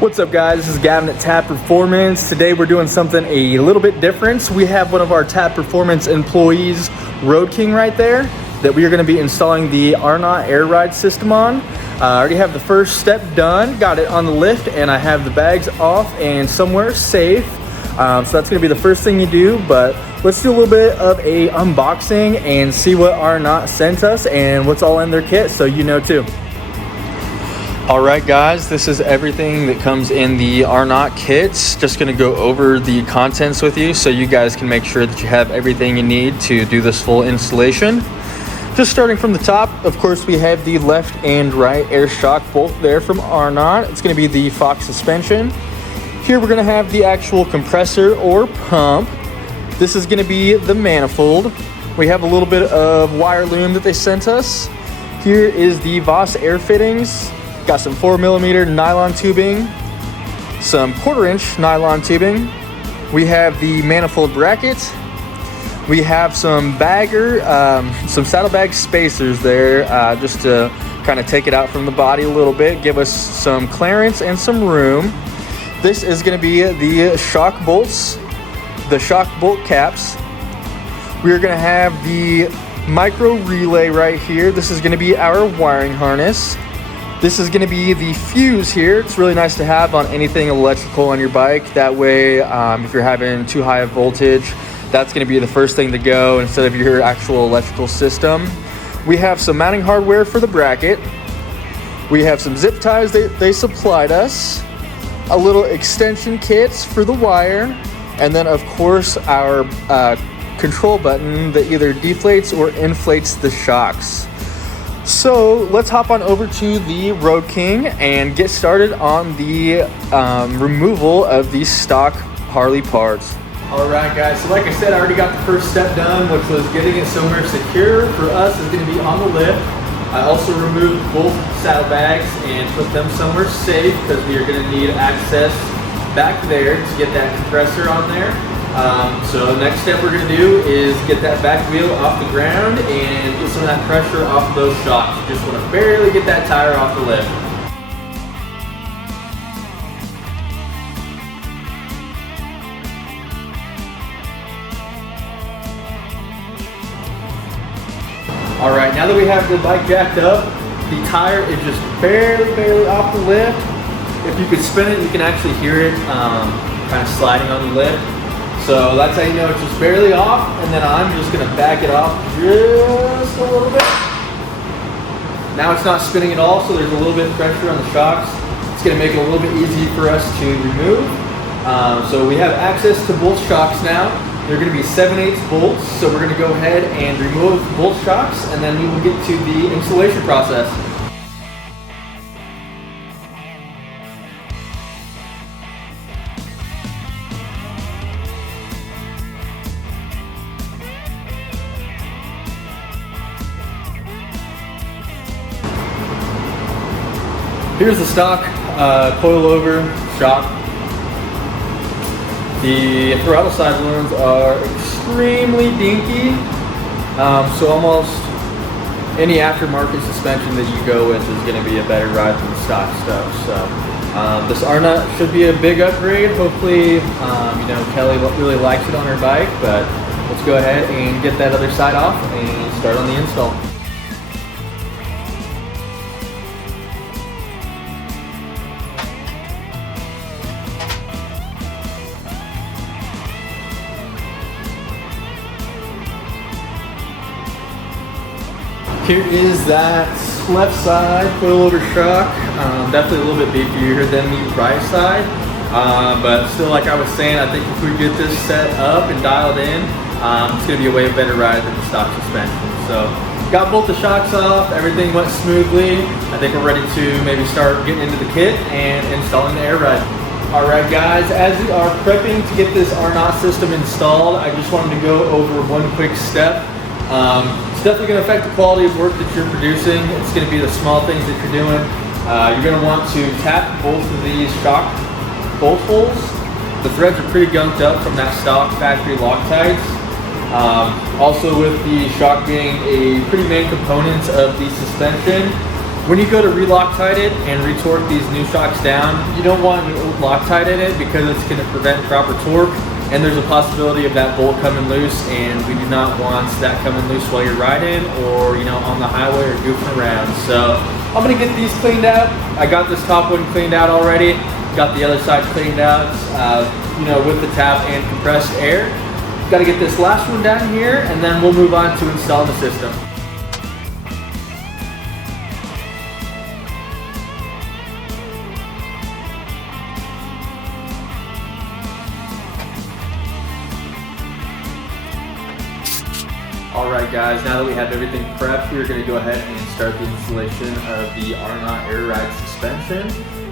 What's up guys, this is Gavin at TAP Performance. Today we're doing something a little bit different. We have one of our TAP Performance employees, Road King right there, that we are going to be installing the Arnott air ride system on. I already have the first step done, got it on the lift, and I have the bags off and somewhere safe. So that's going to be the first thing you do, but let's do a little bit of a unboxing and see what Arnott sent us and what's all in their kit so you know too. Alright guys, this is everything that comes in the Arnott kits. Just going to go over the contents with you so you guys can make sure that you have everything you need to do this full installation. Just starting from the top, of course we have the left and right air shock both there from Arnott. It's going to be the Fox suspension. Here we're going to have the actual compressor or pump. This is going to be the manifold. We have a little bit of wire loom that they sent us. Here is the Voss air fittings. Got some 4mm nylon tubing, some 1/4" nylon tubing. We have the manifold bracket. We have some some saddlebag spacers there, just to kind of take it out from the body a little bit, give us some clearance and some room. This is going to be the shock bolts, the shock bolt caps. We're going to have the micro relay right here. This is going to be our wiring harness. This is going to be the fuse here. It's really nice to have on anything electrical on your bike. That way, if you're having too high a voltage, that's going to be the first thing to go instead of your actual electrical system. We have some mounting hardware for the bracket. We have some zip ties that they supplied us. A little extension kits for the wire. And then, of course, our control button that either deflates or inflates the shocks. So let's hop on over to the Road King and get started on the removal of these stock Harley parts. Alright guys, so like I said, I already got the first step done, which was getting it somewhere secure. For us, it's going to be on the lift. I also removed both saddlebags and put them somewhere safe because we are going to need access back there to get that compressor on there. So the next step we're going to do is get that back wheel off the ground and get some of that pressure off of those shocks. You just want to barely get that tire off the lift. Alright, now that we have the bike jacked up, the tire is just barely off the lift. If you could spin it, you can actually hear it kind of sliding on the lift. So that's how you know it's just barely off, and then I'm just going to back it off just a little bit. Now it's not spinning at all, so there's a little bit of pressure on the shocks. It's going to make it a little bit easy for us to remove. So we have access to both shocks now. They're going to be 7/8 bolts, so we're going to go ahead and remove both shocks, and then we will get to the installation process. Here's the stock coilover shock. The throttle side ones are extremely dinky, so almost any aftermarket suspension that you go with is going to be a better ride than the stock stuff. So this Arnott should be a big upgrade. Hopefully, you know, Kelly really likes it on her bike, but let's go ahead and get that other side off and start on the install. Here is that left side coilover shock. Definitely a little bit beefier than the right side, but still, like I was saying, I think if we get this set up and dialed in, it's going to be a way better ride than the stock suspension. So got both the shocks off, everything went smoothly. I think we're ready to maybe start getting into the kit and installing the air ride. Alright guys, as we are prepping to get this Arnott system installed, I just wanted to go over one quick step. It's definitely going to affect the quality of work that you're producing. It's going to be the small things that you're doing. You're going to want to tap both of these shock bolt holes. The threads are pretty gunked up from that stock factory Loctites. Also, with the shock being a pretty main component of the suspension, When you go to re-Loctite it and retorque these new shocks down, you don't want Loctite in it because it's going to prevent proper torque, and there's a possibility of that bolt coming loose, and we do not want that coming loose while you're riding or on the highway or goofing around. So I'm going to get these cleaned out. I got this top one cleaned out already, got the other side cleaned out with the tap and compressed air. Got to get this last one down here, and then we'll move on to install the system. Alright guys, now that we have everything prepped, we're going to go ahead and start the installation of the Arnott Air Ride suspension.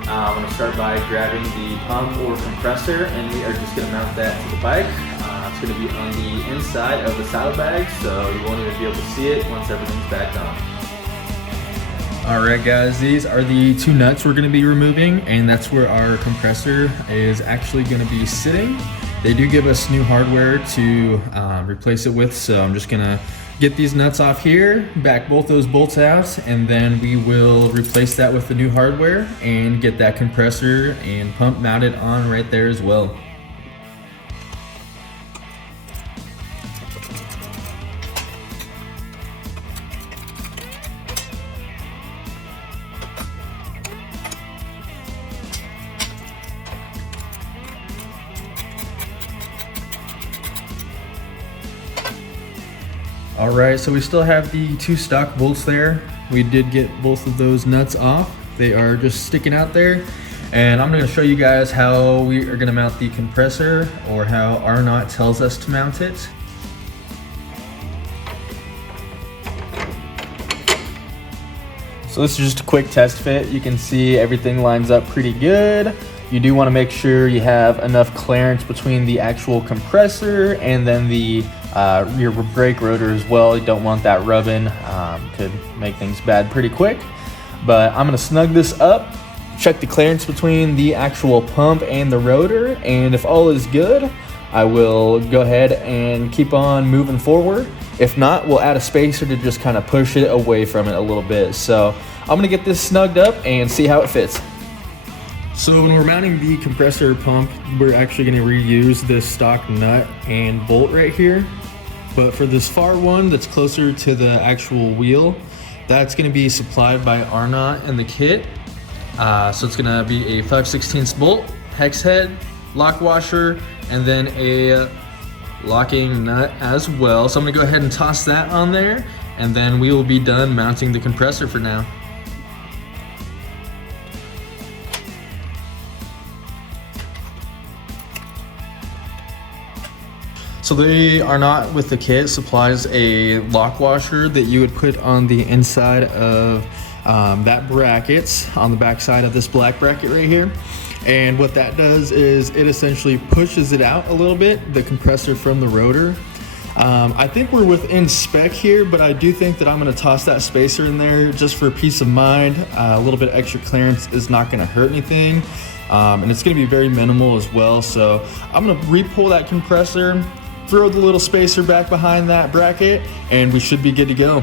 I'm going to start by grabbing the pump or compressor, and we are just going to mount that to the bike. It's going to be on the inside of the saddlebag, so you won't even be able to see it once everything's back on. Alright guys, these are the two nuts we're going to be removing, and that's where our compressor is actually going to be sitting. They do give us new hardware to replace it with, so I'm just gonna get these nuts off here, back both those bolts out, and then we will replace that with the new hardware and get that compressor and pump mounted on right there as well. Alright, so we still have the two stock bolts there. We did get both of those nuts off. They are just sticking out there. And I'm going to show you guys how we are going to mount the compressor, or how Arnott tells us to mount it. So this is just a quick test fit. You can see everything lines up pretty good. You do want to make sure you have enough clearance between the actual compressor and then the your brake rotor as well. You don't want that rubbing, could make things bad pretty quick. But I'm gonna snug this up, check the clearance between the actual pump and the rotor, and if all is good, I will go ahead and keep on moving forward. If not, we'll add a spacer to just kind of push it away from it a little bit. So I'm gonna get this snugged up and see how it fits. So when we're mounting the compressor pump, we're actually going to reuse this stock nut and bolt right here. But for this far one that's closer to the actual wheel, that's going to be supplied by Arnott in the kit. So it's going to be a 5/16 bolt, hex head, lock washer, and then a locking nut as well. So I'm going to go ahead and toss that on there, and then we will be done mounting the compressor for now. So the Arnott with the kit supplies a lock washer that you would put on the inside of that bracket, on the back side of this black bracket right here. And what that does is it essentially pushes it out a little bit, the compressor from the rotor. I think we're within spec here, but I do think that I'm going to toss that spacer in there just for peace of mind. A little bit extra clearance is not going to hurt anything, and it's going to be very minimal as well. So I'm going to re-pull that compressor, throw the little spacer back behind that bracket, and we should be good to go.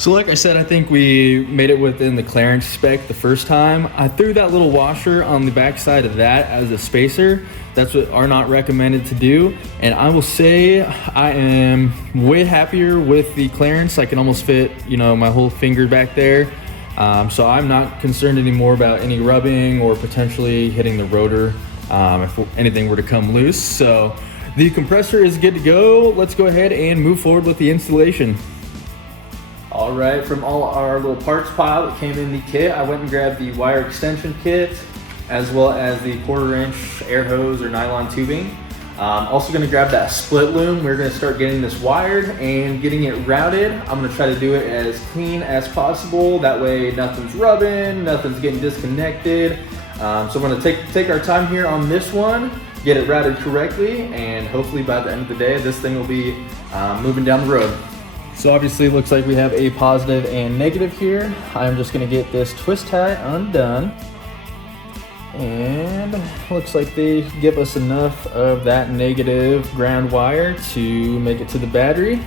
So like I said, I think we made it within the clearance spec the first time. I threw that little washer on the back side of that as a spacer. That's what Arnott recommended to do. And I will say I am way happier with the clearance. I can almost fit, my whole finger back there. So I'm not concerned anymore about any rubbing or potentially hitting the rotor if anything were to come loose. So the compressor is good to go. Let's go ahead and move forward with the installation. All right, from all our little parts pile that came in the kit, I went and grabbed the wire extension kit, as well as the 1/4 inch air hose or nylon tubing. Also gonna grab that split loom. We're gonna start getting this wired and getting it routed. I'm gonna try to do it as clean as possible. That way nothing's rubbing, nothing's getting disconnected. So I'm gonna take our time here on this one, get it routed correctly, and hopefully by the end of the day, this thing will be moving down the road. So obviously it looks like we have a positive and negative here. I'm just gonna get this twist tie undone. And looks like they give us enough of that negative ground wire to make it to the battery.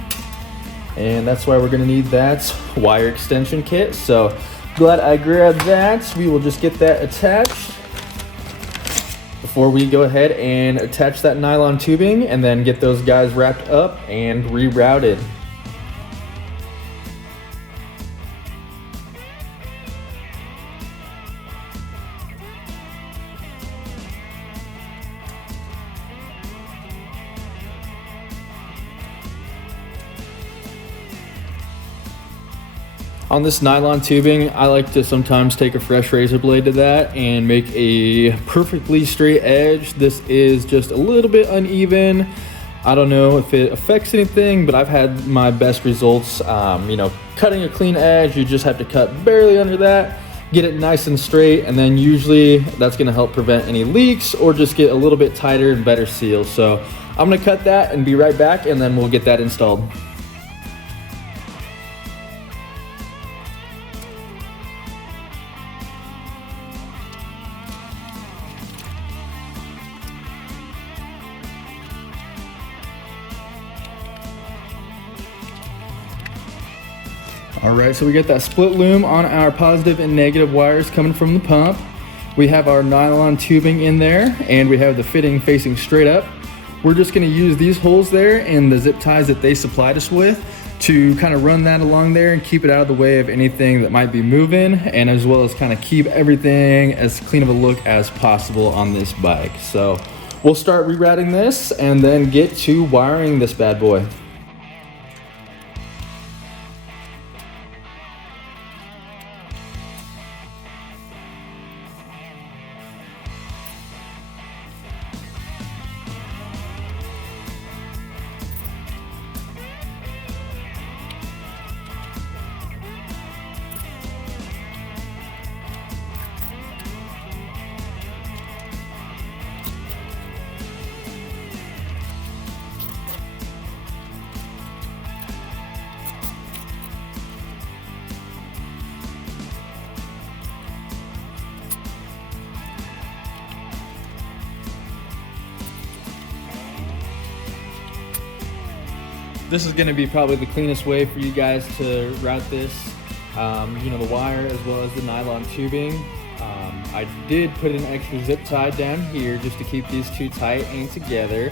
And that's why we're gonna need that wire extension kit. So glad I grabbed that. We will just get that attached before we go ahead and attach that nylon tubing and then get those guys wrapped up and rerouted. On this nylon tubing, I like to sometimes take a fresh razor blade to that and make a perfectly straight edge. This is just a little bit uneven. I don't know if it affects anything, but I've had my best results. You know, cutting a clean edge, you just have to cut barely under that, get it nice and straight, and then usually that's gonna help prevent any leaks or just get a little bit tighter and better seal. So I'm gonna cut that and be right back, and then we'll get that installed. All right, so we got that split loom on our positive and negative wires coming from the pump. We have our nylon tubing in there, and we have the fitting facing straight up. We're just gonna use these holes there and the zip ties that they supplied us with to kind of run that along there and keep it out of the way of anything that might be moving, and as well as kind of keep everything as clean of a look as possible on this bike. So we'll start rerouting this and then get to wiring this bad boy. This is gonna be probably the cleanest way for you guys to route this. You know, the wire as well as the nylon tubing. I did put an extra zip tie down here just to keep these two tight and together.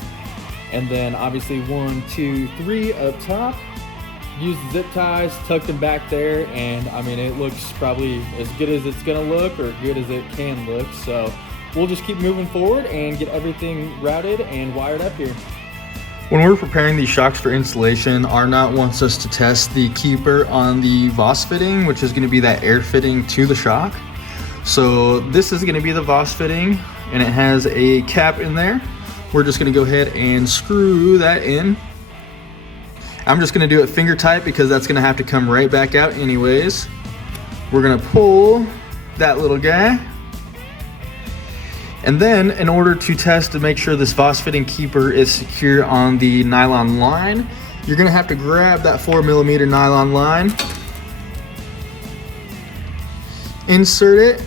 And then obviously 1, 2, 3 up top. Use the zip ties, tuck them back there, and I mean, it looks probably as good as it's gonna look or good as it can look. So we'll just keep moving forward and get everything routed and wired up here. When we're preparing these shocks for installation, Arnott wants us to test the keeper on the Voss fitting, which is going to be that air fitting to the shock. So this is going to be the Voss fitting, and it has a cap in there. We're just going to go ahead and screw that in. I'm just going to do it finger tight because that's going to have to come right back out anyways. We're going to pull that little guy. And then in order to test to make sure this Voss fitting keeper is secure on the nylon line, you're gonna have to grab that 4mm nylon line, insert it.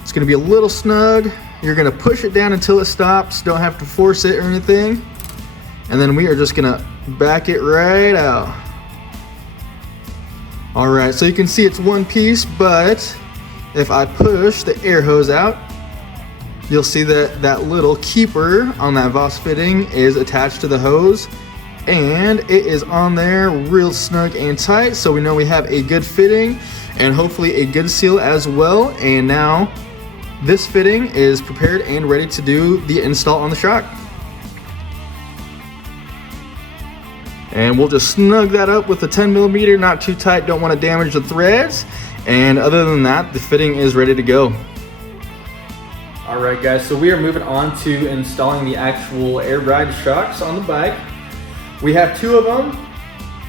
It's gonna be a little snug. You're gonna push it down until it stops. Don't have to force it or anything. And then we are just gonna back it right out. All right, so you can see it's one piece, but if I push the air hose out, you'll see that that little keeper on that Voss fitting is attached to the hose, and it is on there real snug and tight, so we know we have a good fitting and hopefully a good seal as well. And now this fitting is prepared and ready to do the install on the shock. And we'll just snug that up with a 10mm, not too tight, don't want to damage the threads. And other than that, the fitting is ready to go. All right guys, so we are moving on to installing the actual air ride shocks on the bike. We have two of them.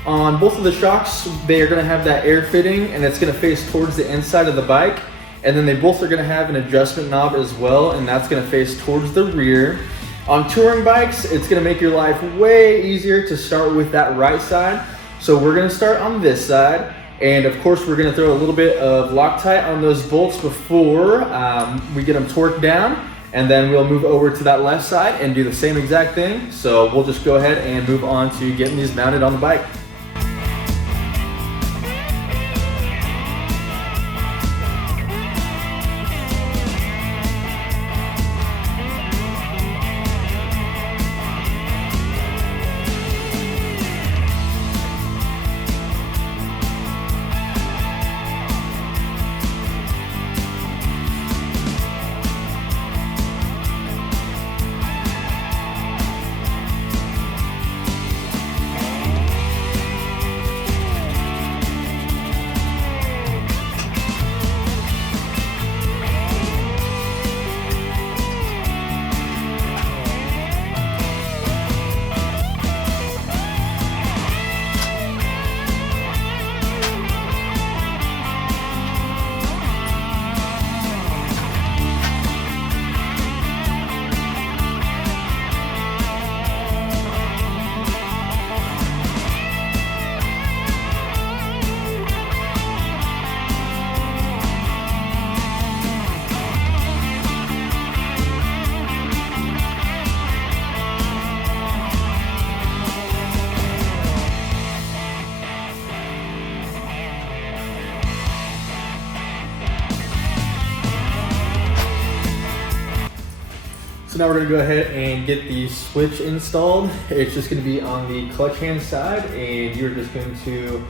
On both of the shocks, they are gonna have that air fitting and it's gonna face towards the inside of the bike. And then they both are gonna have an adjustment knob as well, and that's gonna face towards the rear. On touring bikes, it's gonna make your life way easier to start with that right side. So we're gonna start on this side. And of course, we're gonna throw a little bit of Loctite on those bolts before we get them torqued down. And then we'll move over to that left side and do the same exact thing. So we'll just go ahead and move on to getting these mounted on the bike. So now we're gonna go ahead and get the switch installed. It's just gonna be on the clutch hand side, and you're just going to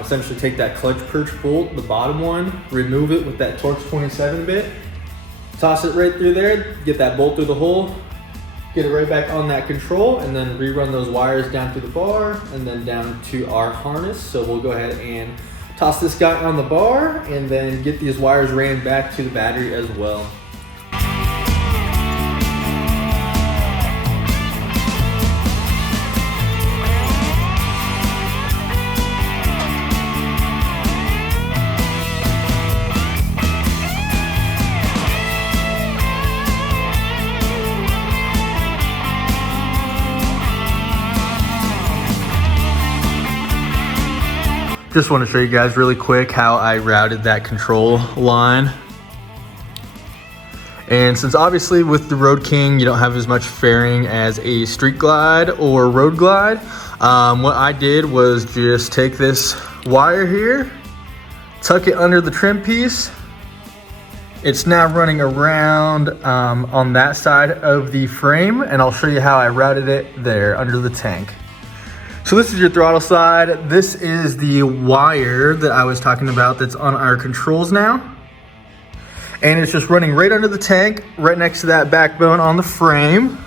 essentially take that clutch perch bolt, the bottom one, remove it with that Torx 27 bit, toss it right through there, get that bolt through the hole, get it right back on that control, and then rerun those wires down through the bar and then down to our harness. So we'll go ahead and toss this guy on the bar and then get these wires ran back to the battery as well. Just want to show you guys really quick how I routed that control line. And since obviously with the Road King, you don't have as much fairing as a Street Glide or Road Glide, what I did was just take this wire here, tuck it under the trim piece. It's now running around on that side of the frame, and I'll show you how I routed it there under the tank. So this is your throttle side. This is the wire that I was talking about that's on our controls now. And it's just running right under the tank, right next to that backbone on the frame.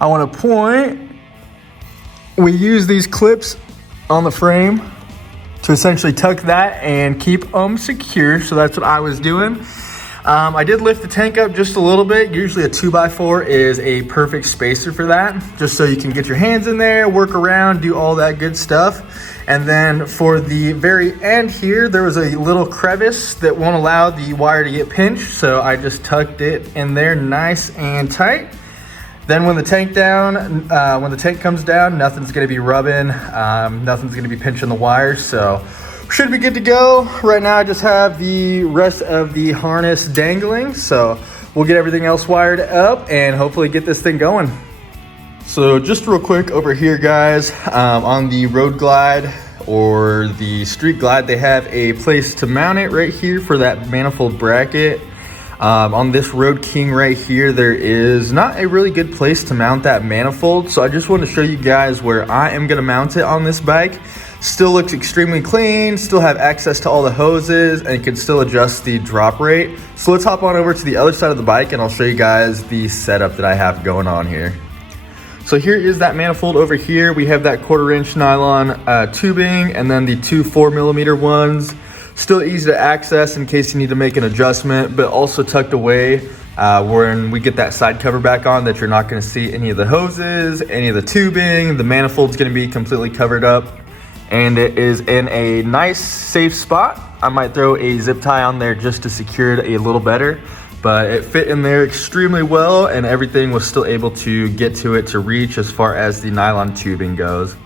I want to point, we use these clips on the frame to essentially tuck that and keep them secure. So that's what I was doing. I did lift the tank up just a little bit. Usually a 2x4 is a perfect spacer for that, just so you can get your hands in there, work around, do all that good stuff. And then for the very end here, there was a little crevice that won't allow the wire to get pinched, so I just tucked it in there nice and tight. Then when the tank comes down, nothing's gonna be rubbing, nothing's gonna be pinching the wires, so should be good to go. Right now I just have the rest of the harness dangling, so we'll get everything else wired up and hopefully get this thing going. So just real quick over here guys, on the Road Glide or the Street Glide, they have a place to mount it right here for that manifold bracket. On this Road King right here, there is not a really good place to mount that manifold, so I just want to show you guys where I am going to mount it on this bike. Still looks extremely clean, still have access to all the hoses, and can still adjust the drop rate. So let's hop on over to the other side of the bike and I'll show you guys the setup that I have going on here. So here is that manifold over here. We have that 1/4" nylon tubing, and then the two 4mm ones. Still easy to access in case you need to make an adjustment, but also tucked away when we get that side cover back on, that you're not going to see any of the hoses, any of the tubing. The manifold's going to be completely covered up, and it is in a nice safe spot. I might throw a zip tie on there just to secure it a little better, but it fit in there extremely well, and everything was still able to get to it to reach as far as the nylon tubing goes.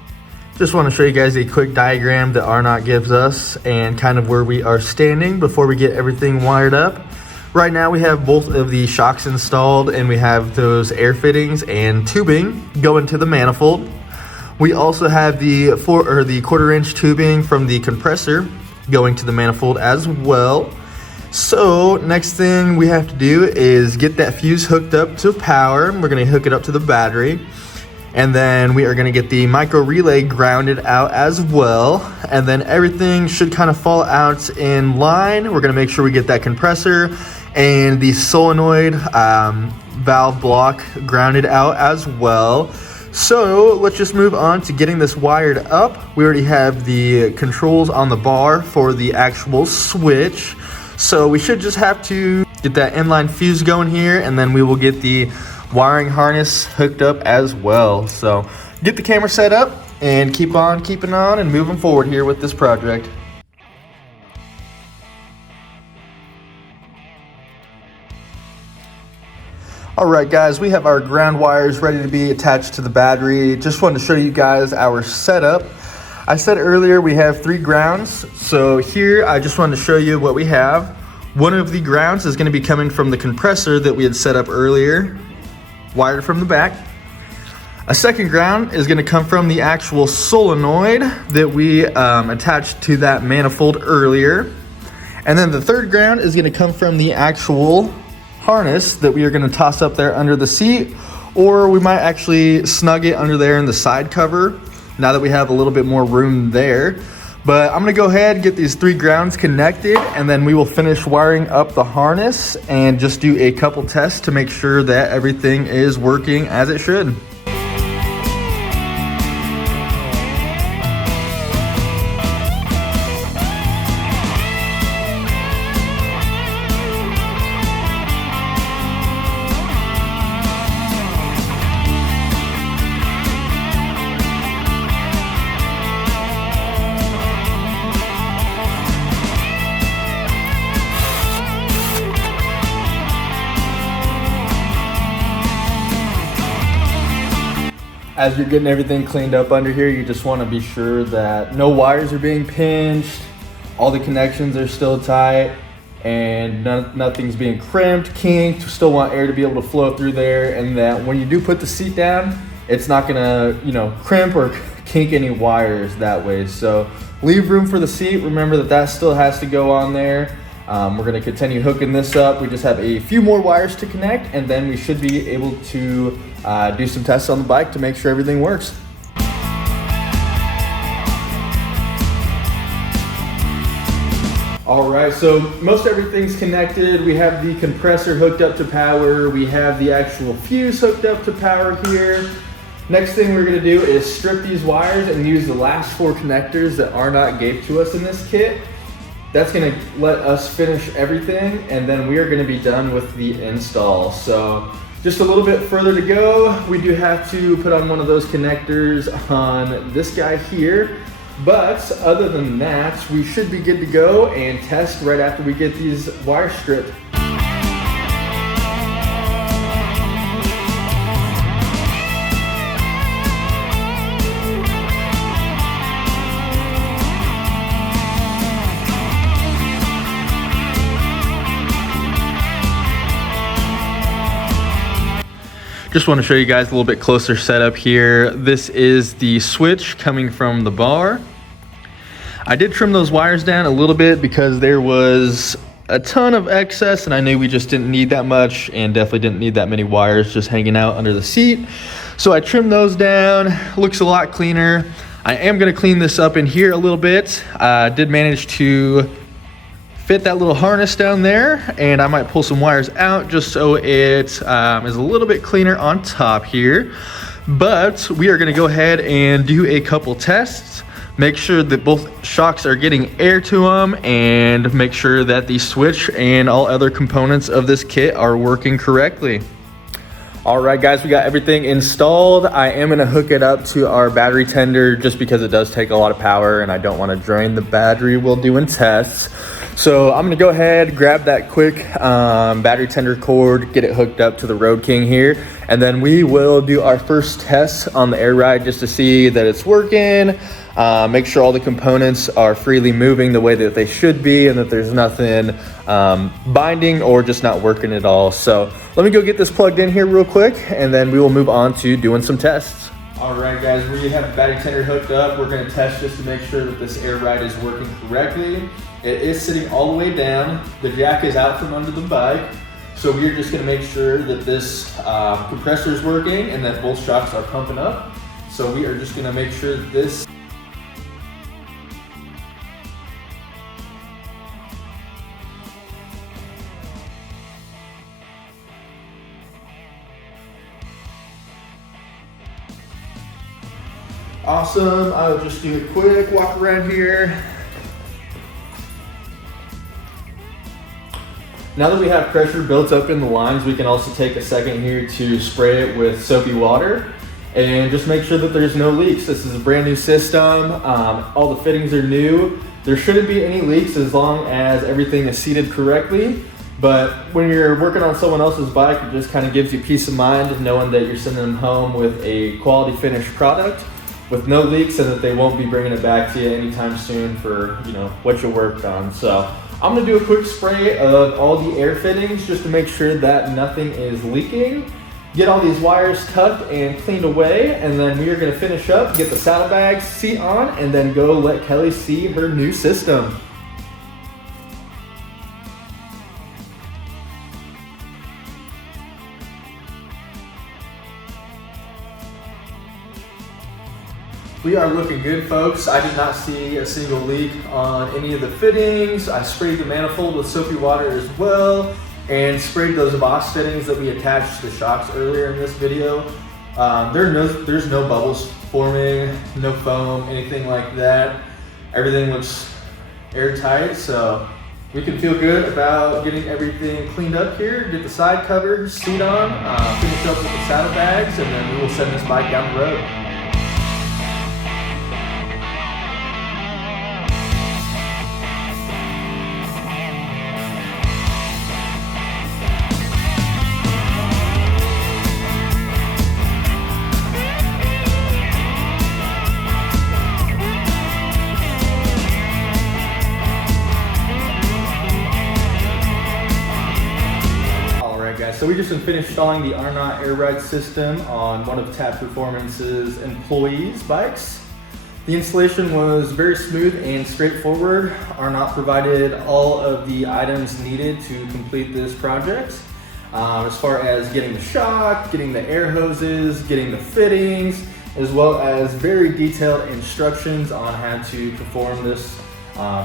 Just want to show you guys a quick diagram that Arnott gives us and kind of where we are standing before we get everything wired up. Right now we have both of the shocks installed, and we have those air fittings and tubing going to the manifold. We also have the 1/4-inch tubing from the compressor going to the manifold as well. So next thing we have to do is get that fuse hooked up to power. We're going to hook it up to the battery, and then we are going to get the micro relay grounded out as well, and then everything should kind of fall out in line. We're going to make sure we get that compressor and the solenoid valve block grounded out as well. So let's just move on to getting this wired up. We already have the controls on the bar for the actual switch, so we should just have to get that inline fuse going here, and then we will get the wiring harness hooked up as well. So get the camera set up and keep on keeping on and moving forward here with this project. All right, guys, we have our ground wires ready to be attached to the battery. Just wanted to show you guys our setup. I said earlier we have 3 grounds, so here I just wanted to show you what we have. One of the grounds is going to be coming from the compressor that we had set up earlier, wired from the back. A second ground is going to come from the actual solenoid that we attached to that manifold earlier. And then the third ground is going to come from the actual harness that we are going to toss up there under the seat, or we might actually snug it under there in the side cover now that we have a little bit more room there. But I'm going to go ahead and get these 3 grounds connected, and then we will finish wiring up the harness and just do a couple tests to make sure that everything is working as it should. As you're getting everything cleaned up under here, you just want to be sure that no wires are being pinched, all the connections are still tight, and nothing's being crimped, kinked. You still want air to be able to flow through there, and that when you do put the seat down, it's not gonna, crimp or kink any wires that way. So leave room for the seat. Remember that still has to go on there. We're going to continue hooking this up. We just have a few more wires to connect, and then we should be able to do some tests on the bike to make sure everything works. All right, so most everything's connected. We have the compressor hooked up to power. We have the actual fuse hooked up to power here. Next thing we're going to do is strip these wires and use the last 4 connectors that Arnott gave to us in this kit. That's going to let us finish everything, and then we are going to be done with the install. So just a little bit further to go. We do have to put on one of those connectors on this guy here, but other than that, we should be good to go and test right after we get these wires stripped. Just want to show you guys a little bit closer setup here. This is the switch coming from the bar. I did trim those wires down a little bit because there was a ton of excess, and I knew we just didn't need that much, and definitely didn't need that many wires just hanging out under the seat. So I trimmed those down. Looks a lot cleaner. I am going to clean this up in here a little bit. I did manage to fit that little harness down there, and I might pull some wires out just so it is a little bit cleaner on top here. But we are going to go ahead and do a couple tests make sure that both shocks are getting air to them, and make sure that the switch and all other components of this kit are working correctly. All right, guys, we got everything installed. I am gonna hook it up to our battery tender just because it does take a lot of power and I don't wanna drain the battery while doing tests. So I'm gonna go ahead, grab that quick battery tender cord, get it hooked up to the Road King here, and then we will do our first test on the air ride just to see that it's working, make sure all the components are freely moving the way that they should be and that there's nothing binding or just not working at all. So let me go get this plugged in here real quick, and then we will move on to doing some tests. All right, guys, we have the battery tender hooked up. We're gonna test just to make sure that this air ride is working correctly. It is sitting all the way down. The jack is out from under the bike. So we're just gonna make sure that this compressor is working and that both shocks are pumping up. So we are just gonna make sure that this awesome. I'll just do a quick walk around here. Now that we have pressure built up in the lines, we can also take a second here to spray it with soapy water and just make sure that there's no leaks. This is a brand new system. All the fittings are new. There shouldn't be any leaks as long as everything is seated correctly. But when you're working on someone else's bike, it just kind of gives you peace of mind knowing that you're sending them home with a quality finished product with no leaks, and that they won't be bringing it back to you anytime soon for, you know, what you worked on. So I'm gonna do a quick spray of all the air fittings just to make sure that nothing is leaking. Get all these wires tucked and cleaned away, and then we are gonna finish up, get the saddlebags, seat on, and then go let Kelly see her new system. We are looking good, folks. I did not see a single leak on any of the fittings. I sprayed the manifold with soapy water as well, and sprayed those Boss fittings that we attached to the shocks earlier in this video. There's no bubbles forming, no foam, anything like that. Everything looks airtight, so we can feel good about getting everything cleaned up here. Get the side covers, seat on, finish up with the saddlebags, and then we will send this bike down the road. So we just finished installing the Arnott air ride system on one of TAP Performance's employees' bikes. The installation was very smooth and straightforward. Arnott provided all of the items needed to complete this project. As far as getting the shock, getting the air hoses, getting the fittings, as well as very detailed instructions on how to perform this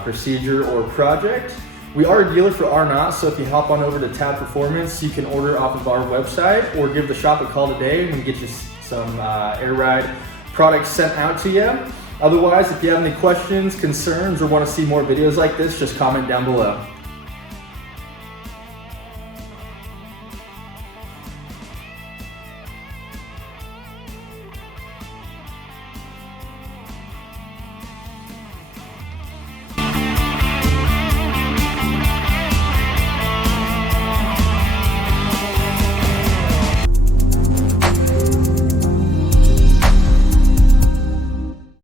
procedure or project. We are a dealer for Arnott, so if you hop on over to TAP Performance, you can order off of our website or give the shop a call today and we can get you some air ride products sent out to you. Otherwise, if you have any questions, concerns, or want to see more videos like this, just comment down below.